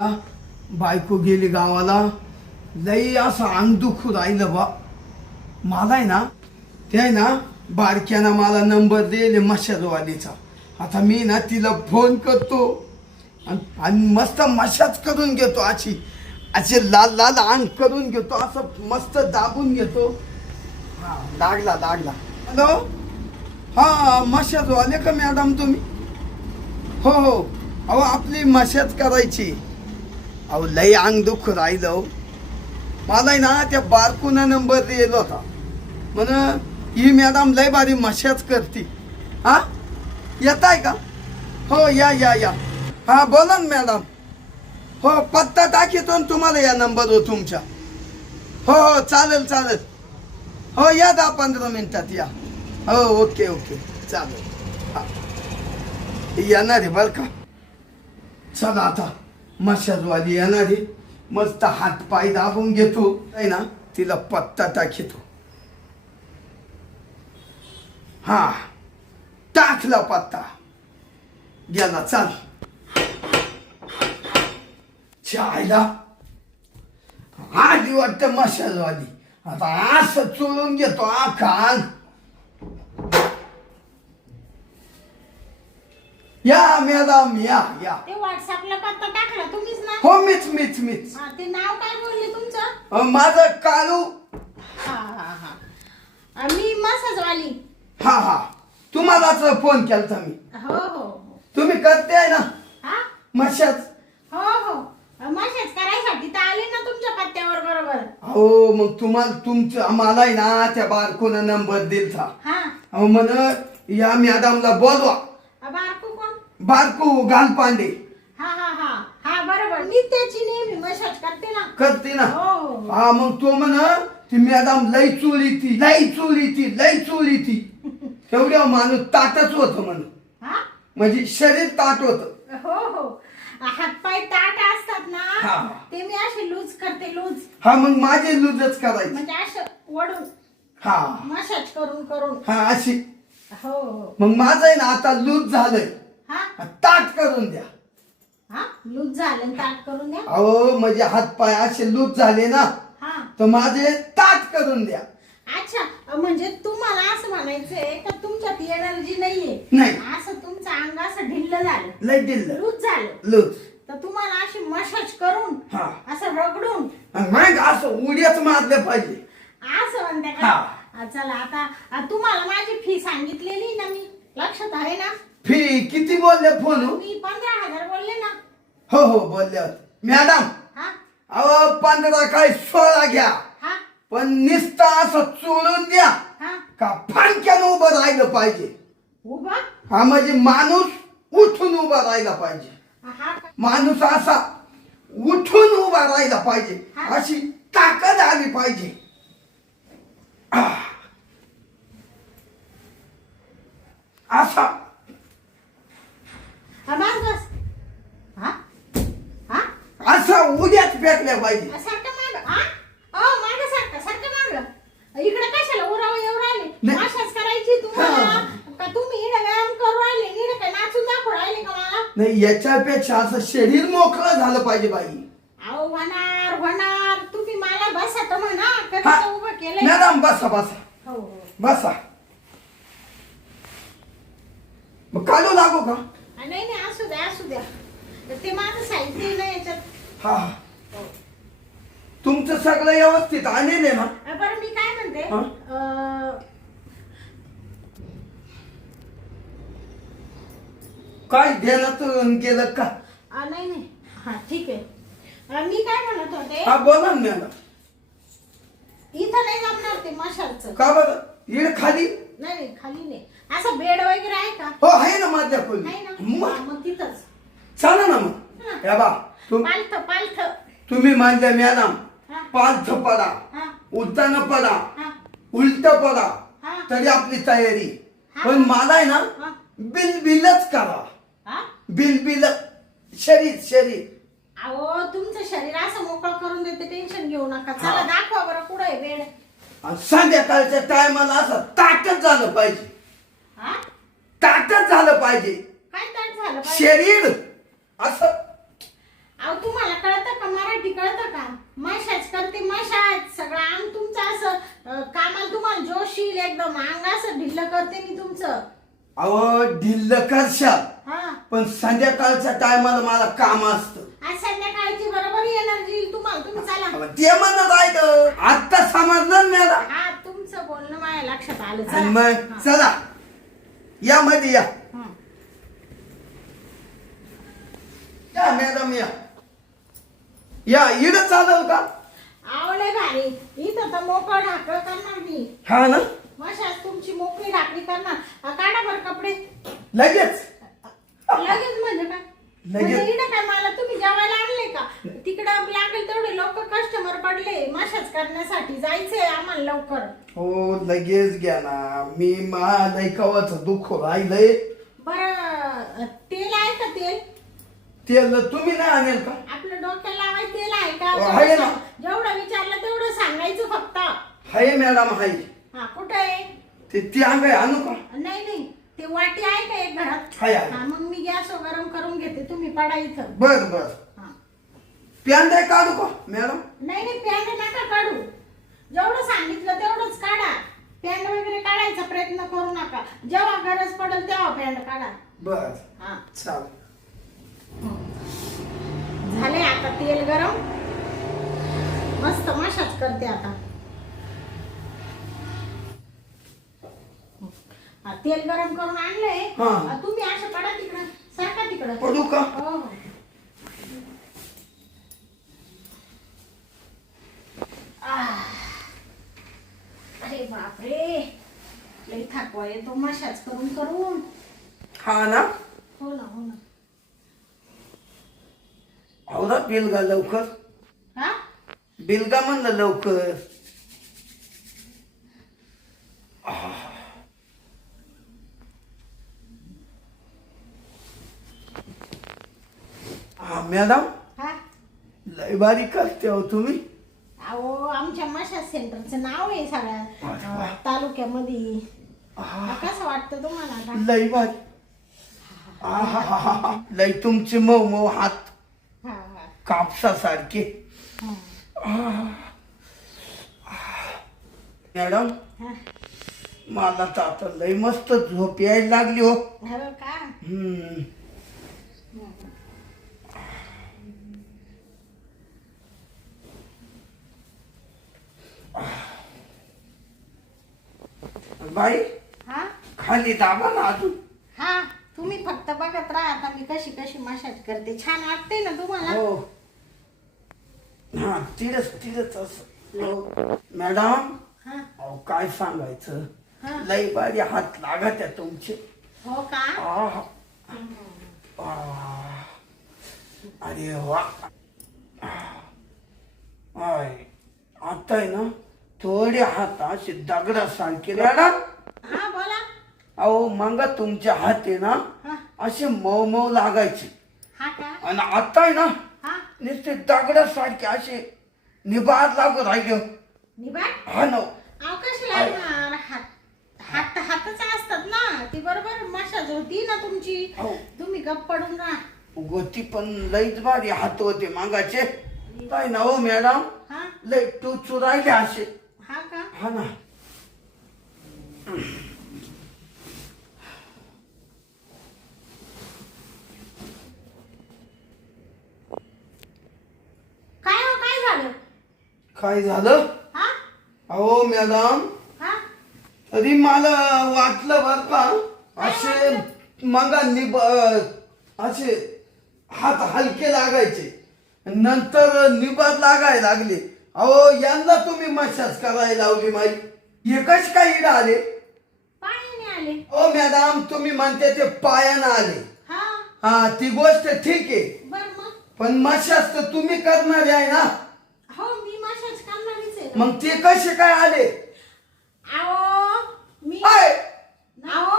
बायको गेली गावाला. लई असं अंग दुखू राहिलं बा मला आहे ना. ते आहे ना बारक्यानं मला नंबर दिले मशाजवालीचा. आता मी ना तिला फोन करतो आणि मस्त मशाज करून घेतो. अशी असे लाल लाल अंग करून घेतो. असं मस्त दाबून घेतो. हा लागला लागला. हॅलो हा मशाजवाले का मॅडम तुम्ही? हो हो अहो आपली मशाज करायची. अहो लई अंग दुख राहिलं मला आहे ना. त्या बारकून नंबर दिला होता म्हण ही मॅडम लय भारी मशाज करते. हा येताय का? हो या या या. हा बोला ना मॅडम. हो पत्ता टाकीतो तुम्हाला या नंबरवर तुमच्या. हो हो चालेल चालेल. हो या 10-15 मिनिटात या. हो ओके ओके चालेल. हा येणार आहे बरं का. चला आता मशाजवाली येणार आहे. मस्त हात पाय दाबून घेतो आहे ना. तिला पत्ता टाकीतो. हा टाकला पत्ता गेला. चाल चायला आली वाटतं मशाजवाली. आता असं चोळून घेतो आखान. या मॅडम या या. ते व्हॉट्सअपला पत्ता टाकला तुम्हीच ना? हो मीच मीच मीच. ते नाव काय बोलले तुमचं? माझं कालू. हा हा हा मी मसाजवाली. हा हा तुम्हालाच फोन केलता मी. हो हो हो. तुम्ही करते आहे ना हा मशाज? हो हो मसाज करायसाठी तर आले ना तुमच्या पत्त्यावर बरोबर. हो मग तुम्हाला तुमचं मला आहे ना त्या बारकोनं नंबर दिलता. हा अहो म्हण या मॅडमला बोलवा. बारकू कोण? बारकू गालपांडे. हा हा हा हा बरोबर. मी त्याची नेहमी मसाज करते ना. करते ना. हो हो हा मग तो म्हण ती मॅडम लई चोळी ती लई चोळी ती लई चोळी ती. तेवढ्या माणूस ताटच होत म्हण. हा म्हणजे शरीर ताट होत. हो हो हातपाय ताट असतात ना हा. ते मी असे लूज करते लूज. हा मग माझे लूजच करायचे. म्हणजे असं वडून हा मसाज करून करून. हा अशी. हो हो मग माझं आहे ना आता लूज झालंय. हा ताट करून द्या. हा लूज झालं ताट करून द्या. अहो म्हणजे हात पाय असे लूज झाले ना हा तर माझे ताट करून द्या. अच्छा म्हणजे तुम्हाला असं म्हणायचंय का तुमच्यात एनर्जी नाहीये? नाही. असं तुमचं अंग असं ढिल्ल झालं लय दिलं लूज झालं लूज. तर तुम्हाला अशी मसाज करून हा असं रगडून मग असं उड्याच मारल्या पाहिजे. असं म्हणते का? चला आता तुम्हाला माझी फी सांगितलेली ना मी. लक्षात आहे ना? फी किती बोलले फोन? मी 15,000 बोलले ना. हो हो बोलले मॅडम. हा अहो 15 काय 16 घ्या. हा पण निस्ता असं चोळून द्या हा का फांक्यानं उभं राहिलं पाहिजे. उभा हा म्हणजे माणूस उठून उभा राहिला पाहिजे. हा का? माणूस असा उठून उभा राहिला पाहिजे. हा. अशी ताकद आली पाहिजे. असा बस बस. हा हा असा उद्याच फेकल्या पाहिजे. सारखं माग. माग सारखं माग. इकडे कशाला उराव येऊ राहिले? नाही. मसाज करायची तुम्हाला हा. का तुम्ही इकडे व्यायाम करू राहिले? इकडे काय नाचून दाखवू राहिले का मला? नाही याच्यापेक्षा असं शरीर मोकळं झालं पाहिजे बाई. अहो होणार होणार. तुम्ही मला बसा तर म्हणा. हा. कधीच उभं केलंय. मॅडम बसा बसा हो हो बसा. मग कालू लागू का? नाही नाही असू द्या असू द्या. ते माझं साहित्य नाही याच्यात. हा तुमचं सगळं व्यवस्थित आणले ना? बरं मी काय म्हणते हा? काय ध्यानात गेलं का? नाही नाही हा ठीक आहे. मी काय म्हणत होते हा बोला ना मॅडम. इथं नाही जमणार ते मशालचं. का बरं? इड खाली? नाही नाही खाली नाही. असं बेड वगैरे आहे का? हो आहे ना माझ्या खोली. आहे ना मग मग तिथंच. चाला ना मग. हा. हे बा पालथ पालथ. तुम्ही मानल्या मॅडम हा. पालथ पडा हा उलटानं पडा हा उलट पडा हा तरी आपली तयारी. हा. पण मला आहे ना हा. बिलबिलच करा. हा बिलबिल शरीर शरीर. अहो तुमचं शरीर असं मोकळं करून देते. टेन्शन घेऊ नका. हा. चला दाखवा बरं कुठं आहे बेड. आणि संध्याकाळच्या टायमाला असं ताटच झालं पाहिजे. हा ताटच झालं पाहिजे. काय ताट झालं पाहिजे? शरीर असं अहो तुम्हाला कळतं का मराठी कळतं का? मशाज करते मशाज सगळं अंग तुमचं असं कामाला तुम्हाला जोश येईल एकदम अंग असं ढिल्ल करते मी तुमचं. अहो ढिल्ल करशाल हा पण संध्याकाळच्या टायमाला मला काम असतं. आज संध्याकाळची बरोबर एनर्जी येईल तुम्हाला. तुम्ही चला. अहो, ते म्हणत राहिलं आत्ता समजलं मॅडम. हा तुमचं बोलणं माझ्या लक्षात आलं. आणि चला. मग हा. चला या मध्ये या हा. या मॅडम या इकडं चालेल का? आवडे भारी इथं तर मोकळ ढाकळ करणार मी. हा ना मशाज तुमची मोकळी ढाकळी करणार. काढा बरं कपडे लगेच लगेच म्हणजे काय? म्हणजे लगेच इकडे काय मला तुम्ही जेवायला आणले का? तिकडं लागेल तेवढे लोक कस्टमर पडले मशाज करण्यासाठी जायचंय आम्हाला लवकर. हो लगेच घ्या ना. मी लय कवाच दुःख राहिलंय. बरं तेल आहे का तेल? तेल तुम्ही नाही आणेल का? आपलं डोक्याला लावायचं तेल आहे का? आहे ना. जेवढं विचारलं तेवढं सांगायचं फक्त. हाय मॅडम हाय. हा कुठं आहे? ते अंग आहे आणू का? नाही नाही ते वाटी आहे का एक घरात? हाय हाय. हा मग मी गॅस गरम करून घेते तुम्ही पडा इथं. बर बर हा. पॅन आहे काढू का मॅडम? नाही नाही पॅन्ट नका काढू. जेवढं सांगितलं तेवढंच काढा. पॅन्ट वगैरे काढायचा प्रयत्न करू नका. जेव्हा गरज पडेल तेव्हा पॅन्ट काढा. बर हा चालेल. झाले आता तेल गरम. मस्त मशाज करते आता. हा, तेल गरम करून आणलंय. हा. तुम्ही असं पडा तिकडं सारखा तिकडं. पडू का? हो हो. आह. अरे बापरे लई थकवा येतो मशाज करून करून. हा ना हो ना हो ना. आवरा बिल गा लवकर. हा बिल गा म्हणलं लवकर. हा मॅडम हा लय बारी करते हो तुम्ही. अहो आमच्या मशाज सेंटरचं नाव आहे सगळ्या अरे वा. तालुक्यामध्ये. कसं वाटतं तुम्हाला आता? लय बारी. आहा लय तुमचे मऊ मऊ हात हा हा कापसासारखे. हा. मॅडम हा. मला तर आता लय मस्त झोप यायला लागली हो. हो का? बाई हा खाली दाबा ना अजून. हा तुम्ही फक्त बघत राहा आता मी कशी कशी मशाज करते. छान वाटते ना तुम्हाला? हो हा तिरच तिरच असं. हो. मॅडम हा अहो काय सांगायचं हा. लय बारी हात लागत आहे तुमचे. हो का? आह. आह. अरे वा. आय आता आहे ना थोडे हात असे दगडासारखे मॅडम. हा बोला. अहो मग तुमचे हात आहे ना हा असे मऊ मऊ लागायचे हा का? आणि आता आहे ना हा नुसते दगडासारखे असे निबाद लागू राहिले. निबाड? हा ना अहो कशी लागणार? हात हात हातच असतात ना. ती बरोबर मशाज होती ना तुमची. हो. तुम्ही गप्प पडून राहा. गोती पण लईच भारी हात होते मागाचे. काय ना हो मॅडम हा लय टोचू राहिले असे. हा का? हा ना काय हो काय झालं? काय झालं? हा अहो मॅडम हा तरी मला वाटलं बर का असे मगा असे हात हलके लागायचे नंतर निबाद लागायला लागले. अहो यांना तुम्ही मशाज करायला लावली माई. हे कश काय इडं आले? पायाने आले. ओ मॅडम तुम्ही म्हणते ते पायानं आले. हा हा ती गोष्ट ठीक आहे बर मग. पण मशाज तर तुम्ही करणारे आहे ना. हो मी मशाज करणारीच आहे ना. मग ते कसे काय आले? अहो मी काय?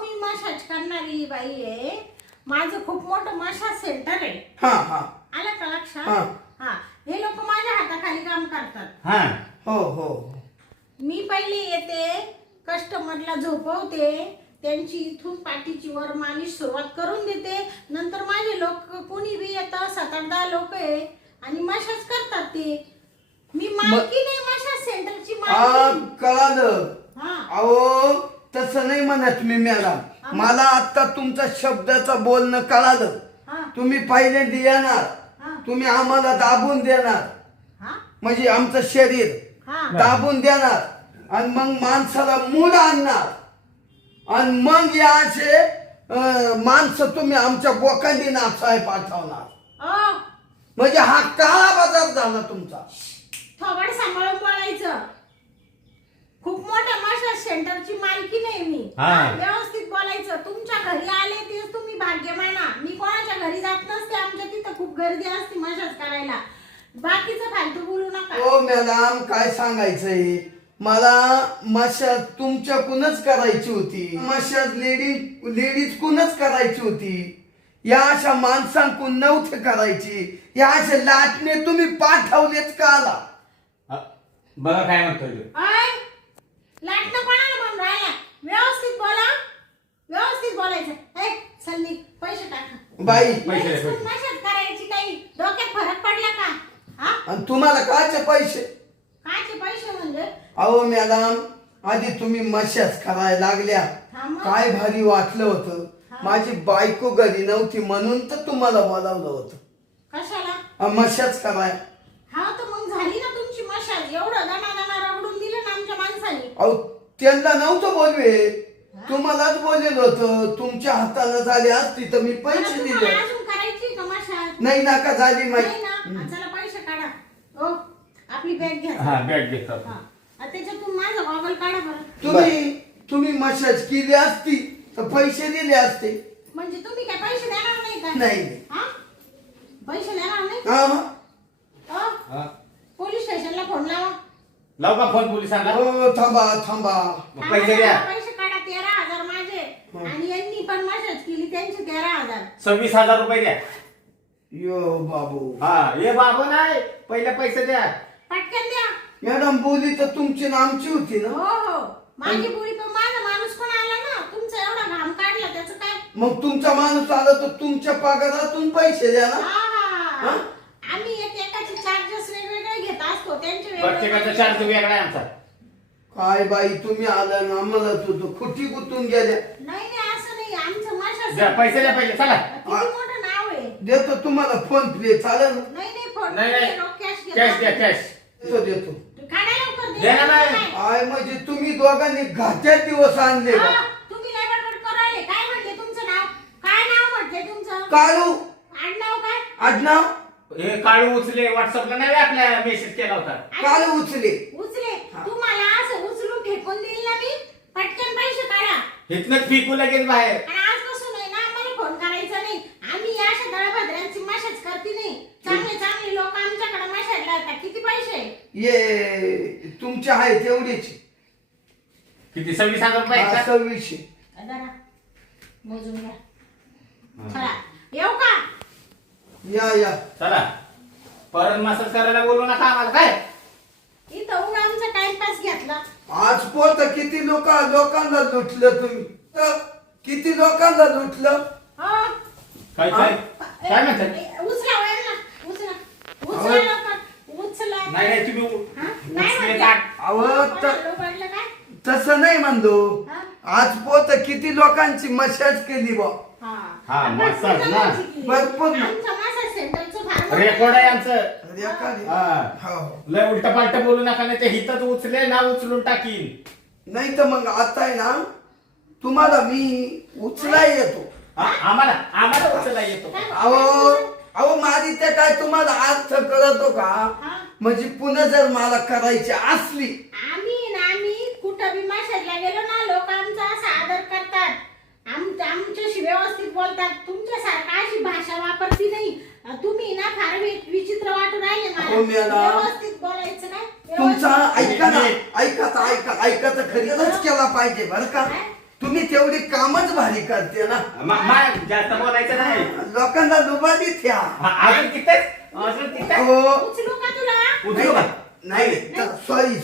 मी मशाज करणारी बाई आहे. माझं खूप मोठं मशाज सेंटर आहे. हा हा आलं का हा. लक्षात? हा हे लोक माझ्या हाताखाली काम करतात. हा हो हो मी पहिले येते कस्टमरला झोपवते त्यांची इथून पाठीची वर मालिश सुरुवात करून देते. नंतर माझे लोक कोणी बी येतं 7 भिकारदार लोक आहे आणि मशाज करतात ते. मी मालकी नाही मशाज सेंटरची मालकी. कळालं. हा. अहो तसं नाही म्हणत मी मॅडम, मला आता तुमचा शब्दाचं बोलणं कळालं. हा. तुम्ही पहिले येणार, हा. तुम्ही आम्हाला दाबून देणार, हा. म्हणजे आमचं शरीर हा. दाबून देणार आणि मग माणसाला मूड आणणार आणि मग या असे माणसं तुम्ही आमच्या बोकांडी नाचाय पाठवणार. ओ, म्हणजे हा काळा बाजार झाला तुमचा. थोबड सांभाळून बोलायचं. खूप मोठ्या मशाज सेंटरची मालकी नाही मी. हा. व्यवस्थित बोलायचं. तुमच्या घरी आले तेच तुम्ही भाग्य माना. मी कोणाच्या घरी जात नसते. आमच्या तिथं खूप गर्दी असते मशाज करायला. बाकीचं फालतू बोलू नका. ओ मॅडम काय सांगायचंय, मला मशाज तुमच्याकडूनच करायची होती. मशाज लेडीज कुणच करायची होती. या अशा माणसांकडून नव्हते करायची. या अशा लाटणे तुम्ही पाठवलेच का आला. बघा काय म्हणतोय तो. अय, लाटणं कोणाला म्हणून राहिला? व्यवस्थित बोला. व्यवस्थित बोलायचं. ए, सल्ली पैसे टाका. बाई पैसे दे, पैसे. मशाज करायची काही डोक्यात फरक पडला का? हा? आणि तुम्हाला कायचे पैसे. कायचे पैसे म्हणजे? अहो मॅडम आधी तुम्ही मशाज करायला लागल्या, हा मग? काय भारी वाटलं होतं. माझी बायको घरी नव्हती म्हणून तर तुम्हाला बोलावलं होतं कशाला? मशाज कराय. हा तर मग झाली ना तुमची मशाज. एवढं दाना रगडून दिलं ना आमच्या माणसाने. अहो त्यांना नव्हतं बोलवे, तुम्हालाच बोलेलं होतं. तुमच्या हातानं झाली असती तर मी मला पैसे तुम्हाला दिले. अजून करायची का मशाज? नाही नाका झाली नाही माहिती. ना. चला पैसे काढा. ओ, आपली बॅग घ्या. हा बॅग घेतो. हा. आणि त्याच्यातून माझा गॉगल काढा बरं. तुम्ही मशाज केली असती तर पैसे दिले असते. म्हणजे तुम्ही काय पैसे देणार नाही का? नाही. हा? पैसे देणार नाही? हा ओ, हा. पोलीस स्टेशनला फोन लावा. लाव का फोन पोलिसांना. हो थांबा. मग पैसे द्या. पैसे काढा. 13,000 माझे. आणि यांनी पण मशाज केली त्यांचे 13,000. 26,000 रुपये द्या. यो बाबू. हा ये बाबू नाही, पहिले पैसे द्या. पटकन द्या. मॅडम बोली तर तुमची नामची होती ना. हो. माझी बुडी पण माझा माणूस पण आला ना. तुमचा एवढा घाम काढला त्याचं काय? मग तुमचा माणूस आला तर तुमच्या पगारातून पैसे द्या ना. हा. आम्ही एकाचे चार्जेस वेगवेगळे घेत असतो. त्यांचे प्रत्येकाचा चार्ज वेगळा आहे आमचा. काय बाई तुम्ही आला ना मला तुझं खुटी गुतून गेल्या. नाही असं नाही. आमचं मशाज द्या पैसे द्या पहिले चला. किती मोठं नाव आहे. देतो तुम्हाला फोन पे चालेल ना. नाही फोन नाही कॅश कॅश द्या कॅश. देतो. काढा लवकर. द्या ना बाई. काय म्हणजे तुम्ही दोघांनी घाट्यात दिवस आणले का. तुम्ही लय बडबड करायले. काय म्हटले तुमचं नाव? काय नाव म्हटले तुमचं? काळू आडनाव काय? आडनाव हे काळू उचले व्हॉट्सअपला नाही आपल्या मेसेज केला होता. काळू उचले. उचले. तुम्हाला असं उचलून फेकून देईल ना मी. पटकन पैसे काढा. इथनच फिकू लगेच बाहेर. आणि आजपासून आहे ना आम्हाला फोन करायचा नाही. आम्ही या अशा दळभद्रांची मशाज करते नाही. चांगले लोक आमच्याकडे मशाजला येतात. किती पैसे? ये तुमचे आहे तेवढेच. किती 26,000 रुपये आहेत का? 2600. जरा मोजून घ्या. चला येऊ का? या चला परत मसाज करायला बोलू नका आम्हाला. काय इथं उगा आमचा टाइमपास घेतला. आज पोत किती लोकांना लुटलं तुम्ही. किती लोकांना लुटलं. हो. काय म्हणतात. उचला वळला. उचला लवकर. उचला. नाही तुम्ही हा? नाही उचले म्हणले. ताट. अहो कोणाला पडलं काय? तसं नाही म्हणलो. हा? आज पोत किती लोकांची मशाज केली बा. हा, मसाज ना. भरपूर ना. आमच्या मसाज सेंटरचं फार मोठं रेकॉर्ड आहे आमचं. हा. लय उलट पालट बोलू नका नाही ते हितच उचले ना उचलून टाकीन. नाही तर मग आता आहे ना तुम्हाला मी उचलाय येतो. आम्हाला उचला येतो. अहो माझी त्या काय तुम्हाला अर्थ कळतो का. हा? म्हणजे पुन्हा जर मला करायची असली. आम्ही कुठं बी मशाजला गेलो ना लोक आमचा असा आदर करतात. आमच्याशी व्यवस्थित बोलतात. तुमच्यासारखा अशी भाषा वापरती नाही. तुम्ही ना फार विचित्र वाटू राहिले हो, मला. मॅडम. व्यवस्थित बोलायचं काय? तुमचा ऐका ना. मी- ऐका तर खरीच केला पाहिजे बरं का. तुम्ही तेवढी कामच भारी करते ना. जास्त बोलायचं नाही. लोकांना दुबारी ठ्या. अजून तिथेच हो. उचलू का तुला? उचलू का? नाही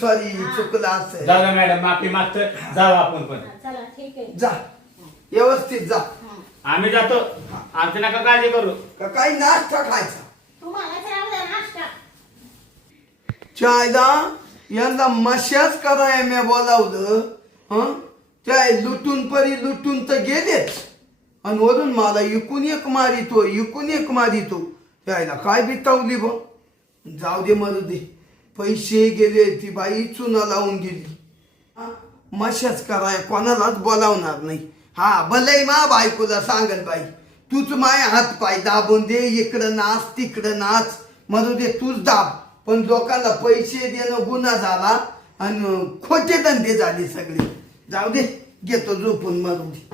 सॉरी चुकलं असेल. जाऊ ना मॅडम माफी मागतो. जाऊ आपण पण. चला ठीक आहे. जा व्यवस्थित जा. आम्ही जातो. आमची नका काळजी करू. का काही नाश्ता खायचा. चायदा यांना मशाच कराय मी बोलावलं हं त्या लुटून तर गेलेच आणि वरून मला इकून एक मारितो त्याला काय बितावली बा जाऊ दे मरू दे पैसे गेले ती बाई चुना लावून गेली मशाच कराय कोणालाच बोलावणार नाही हा भले मा बायकोला सांगल बाई तूच माय हात पाय दाबून दे इकडं नाच तिकडं नाच मरू दे तूच दाब पण लोकांना पैसे देणं गुन्हा झाला आणि खोटे धंदे झाले सगळे जाऊ दे घेतो झोपून मरू दे